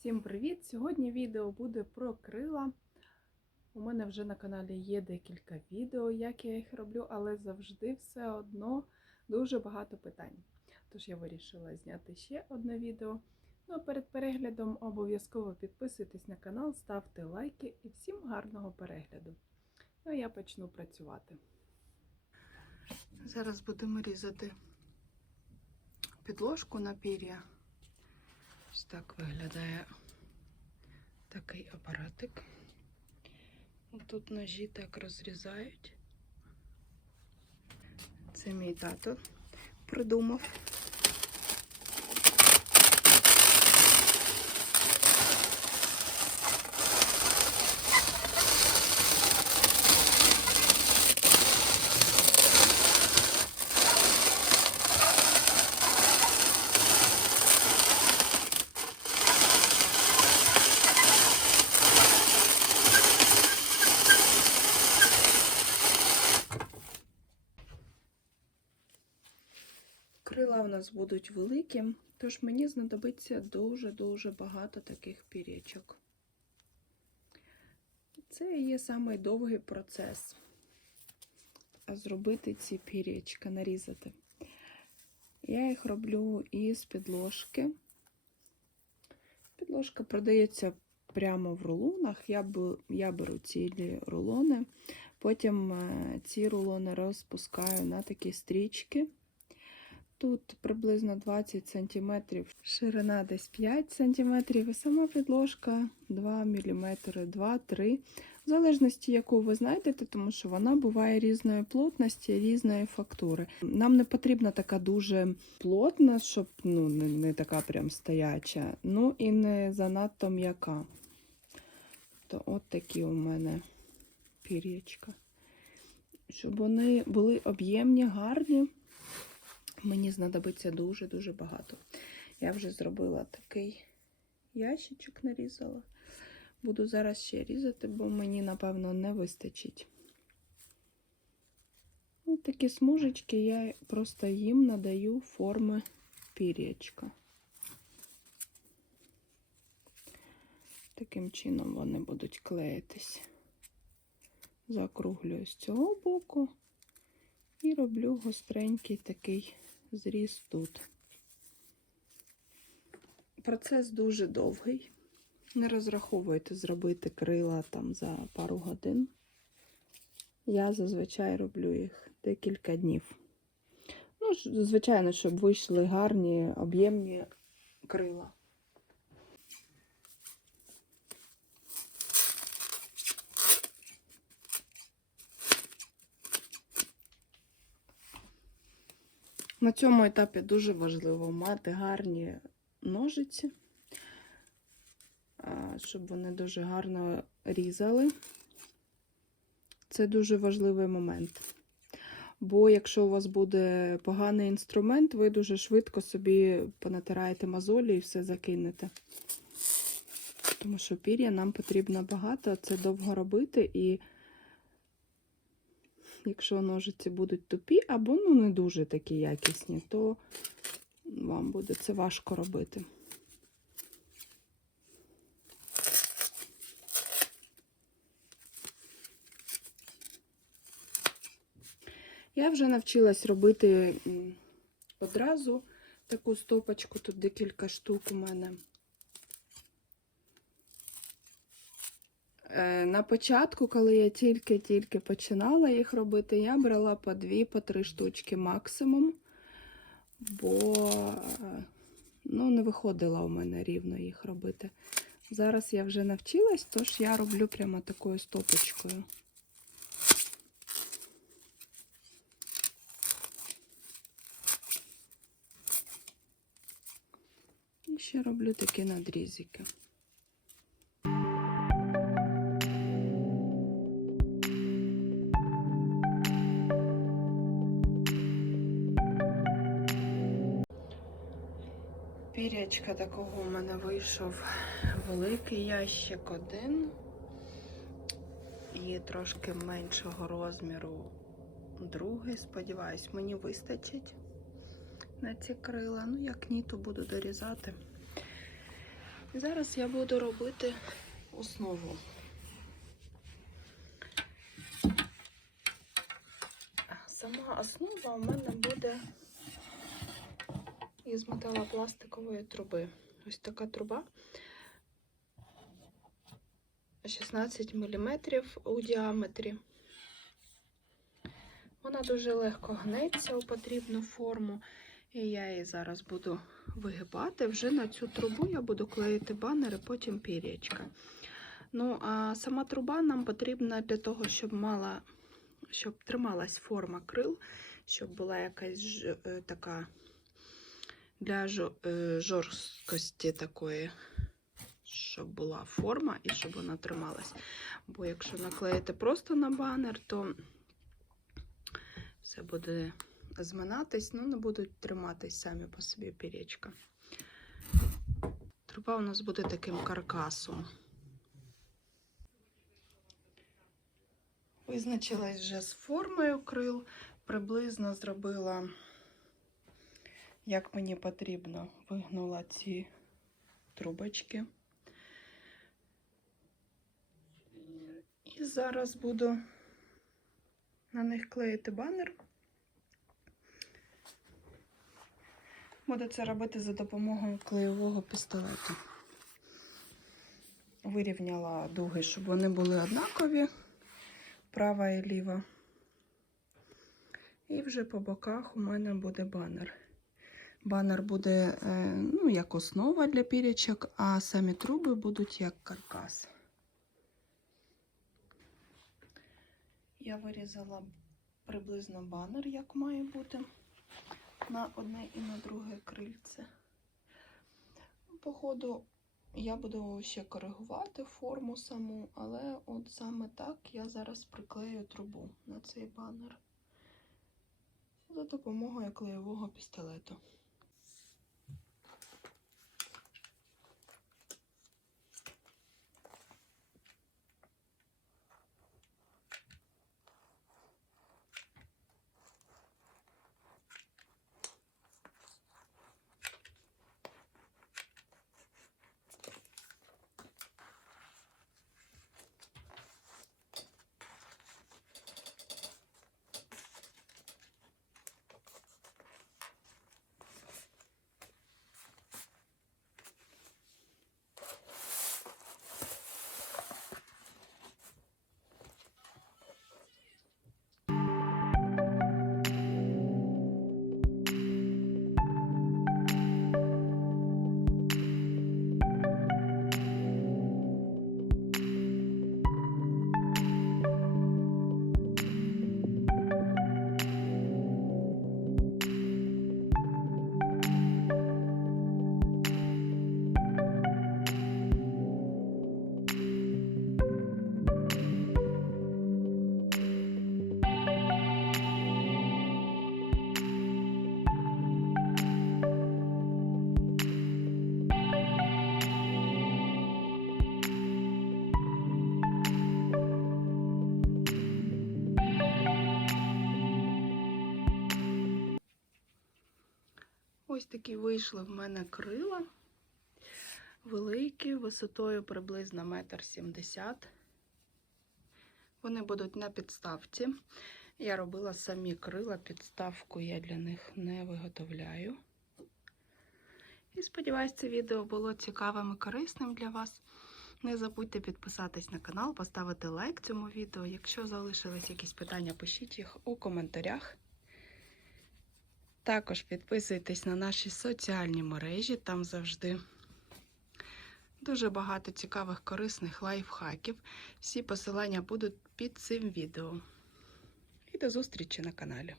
Всім привіт! Сьогодні відео буде про крила. У мене вже на каналі є декілька відео, як я їх роблю, але завжди все одно дуже багато питань. Тож я вирішила зняти ще одне відео. Ну а перед переглядом обов'язково підписуйтесь на канал, ставте лайки і всім гарного перегляду. Ну а я почну працювати. Зараз будемо різати підложку на пір'я. Ось так виглядає такий апаратик. Тут ножі так розрізають. Це мій тато придумав. Крила у нас будуть великі, тож мені знадобиться дуже-дуже багато таких пірічок. Це є самий довгий процес. Зробити ці пірічка, нарізати. Я їх роблю із підложки. Підложка продається прямо в рулонах. Я, я беру цілі рулони, потім е, ці рулони розпускаю на такі стрічки. Тут приблизно 20 см, ширина десь 5 см, і сама підложка 2 мм, 2-3 в залежності, яку ви знайдете, тому що вона буває різної плотності, різної фактури. Нам не потрібна така дуже плотна, щоб ну, не, не така прям стояча, ну і не занадто м'яка. То от такі у мене пір'ячка. Щоб вони були об'ємні, гарні. Мені знадобиться дуже-дуже багато. Я вже зробила такий ящичок, нарізала. Буду зараз ще різати, бо мені, напевно, не вистачить. Ось такі смужечки я просто їм надаю форми пір'ячка. Таким чином вони будуть клеїтись. Закруглюю з цього боку і роблю гостренький такий зріз тут. Процес дуже довгий. Не розраховуйте зробити крила там за пару годин. Я зазвичай роблю їх декілька днів. Ну, звичайно, щоб вийшли гарні, об'ємні крила. На цьому етапі дуже важливо мати гарні ножиці, щоб вони дуже гарно різали. Це дуже важливий момент. Бо якщо у вас буде поганий інструмент, ви дуже швидко собі понатираєте мозолі і все закинете. Тому що пір'я нам потрібно багато, це довго робити, і якщо ножиці будуть тупі, або ну, не дуже такі якісні, то вам буде це важко робити. Я вже навчилась робити одразу таку стопочку, тут декілька штук у мене. На початку, коли я тільки-тільки починала їх робити, я брала по дві, по три штучки максимум, бо е, ну, не виходило у мене рівно їх робити. Зараз я вже навчилась, тож я роблю прямо такою стопочкою. І ще роблю такі надрізики. Пірячка такого у мене вийшов великий ящик один і трошки меншого розміру другий. Сподіваюсь, мені вистачить на ці крила. Ну, як ні, то буду дорізати. І зараз я буду робити основу. Сама основа у мене буде із металопластикової труби. Ось така труба 16 мм у діаметрі. Вона дуже легко гнеться у потрібну форму. І я її зараз буду вигибати. Вже на цю трубу я буду клеїти банери, потім пір'ячка. Ну, а сама труба нам потрібна для того, щоб мала, щоб трималась форма крил, щоб була якась е, така для е, жорсткості такої, щоб була форма і щоб вона трималась. Бо якщо наклеїти просто на банер, то все буде зминатись, ну не будуть триматись самі по собі пірічка. Труба у нас буде таким каркасом. Визначилась вже з формою крил, приблизно зробила, як мені потрібно, вигнула ці трубочки. І зараз буду на них клеїти банер. Буду це робити за допомогою клеєвого пістолету. Вирівняла дуги, щоб вони були однакові, права і ліва. І вже по боках у мене буде банер. Банер буде, е, ну, як основа для пірячок, а самі труби будуть як каркас. Я вирізала приблизно банер, як має бути на одне і на друге крильце. По ходу я буду ще коригувати форму саму, але от саме так я зараз приклею трубу на цей банер за допомогою клеєвого пістолету. Ось такі вийшли в мене крила. Великі, висотою приблизно метр сімдесят. Вони будуть на підставці. Я робила самі крила, підставку я для них не виготовляю. І сподіваюсь, це відео було цікавим і корисним для вас. Не забудьте підписатись на канал, поставити лайк цьому відео. Якщо залишились якісь питання, пишіть їх у коментарях. Також підписуйтесь на наші соціальні мережі, там завжди дуже багато цікавих корисних лайфхаків. Всі посилання будуть під цим відео. І до зустрічі на каналі.